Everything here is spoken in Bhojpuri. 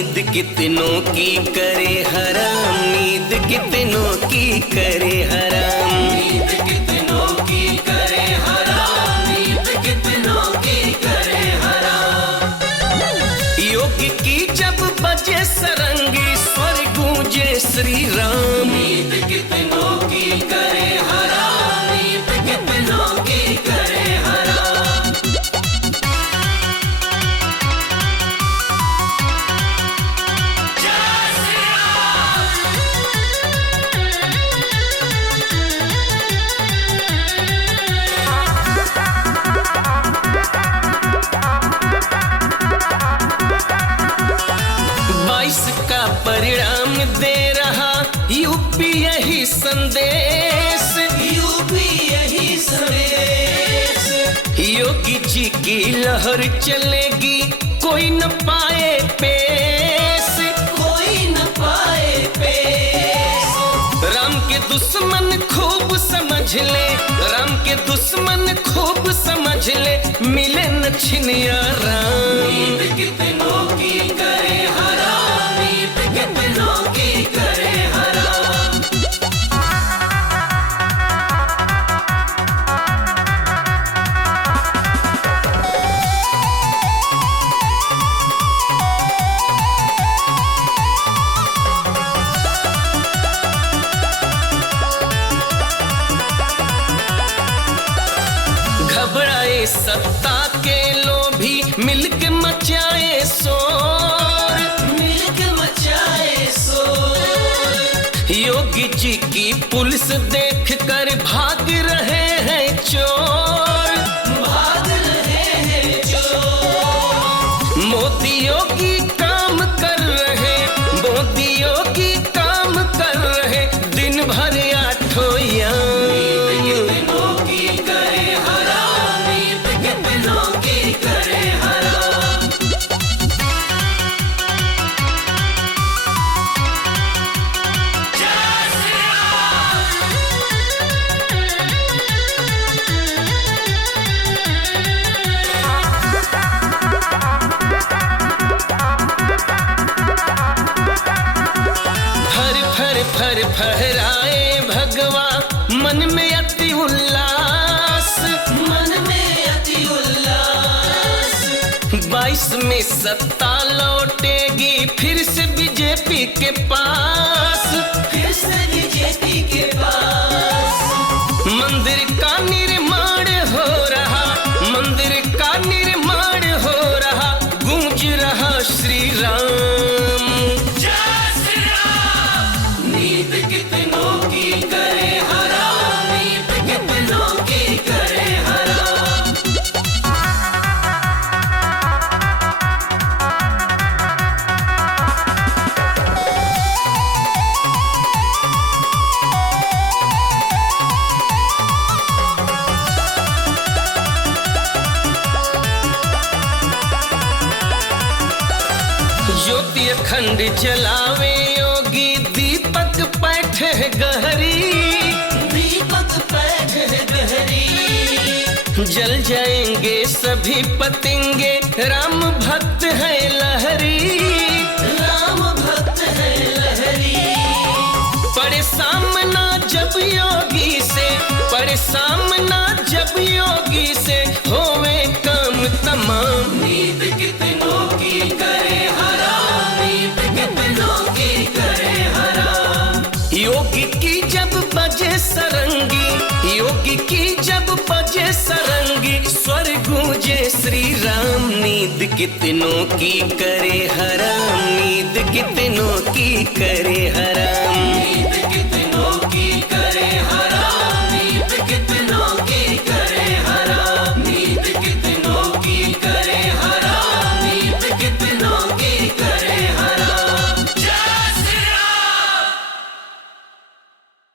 नींद कितनों की करे हराम, नींद कितनों की करे हराम, नींद कितनों की करे हराम, नींद कितनों की करे हराम। योग की जब बजे सरंगी स्वर गूंजे श्री राम, नींद कितनों की करे हराम, नींद कितनों की करे हराम। का परिणाम दे रहा यूपी यही संदेश, यूपी यही संदेश। योगी जी की लहर चलेगी कोई न पाए पेश, कोई न पाए पेश। राम के दुश्मन खूब समझ ले, राम के दुश्मन खूब समझ ले, मिले न छिनिया राम। नींद कितनों की करे हराम, नींद कितनों की करे हराम। घबराए सत्ता के लोभी मिलके मचाए शोर, मिलके मचाए शोर। योगी जी की पुलिस देख कर भाग रहे हैं चोर, भाग रहे हैं चोर। मोदी योगी काम कर रहे, मोदी योगी काम कर रहे, दिन भर आठों याम। कितनों की करे हराम, नींद कितनों की करे हराम। फर फर फर फहराए भगवा मन में अति उल्लास, मन में अति उल्लास। 22 में सत्ता लौटेगी फिर से बीजेपी के पास, फिर से बीजेपी के पास। मंदिर का निर्माण हो रहा, मंदिर का निर्माण हो रहा, गूंज रहा श्री राम। नींद कितनों की करे हराम, नींद कितनों की करे हराम। ज्योति अखंड जलावे योगी दीपक पैठ गहरी, दीपक पैठ गहरी। जल जाएंगे सभी पतंगे, राम भक्त है लहरी, राम भक्त है लहरी। पड़े सामना जब योगी से, पड़े सामना जब योगी से, होवे काम तमाम। नींद कितनों की करे हराम, नींद कितनों की करे हराम। योगी की जब बजे सरंगी, योगी की जब बजे सरंगी, स्वर गूंजे श्री राम। नींद कितनों की करे हराम, नींद कितनों की करे हराम।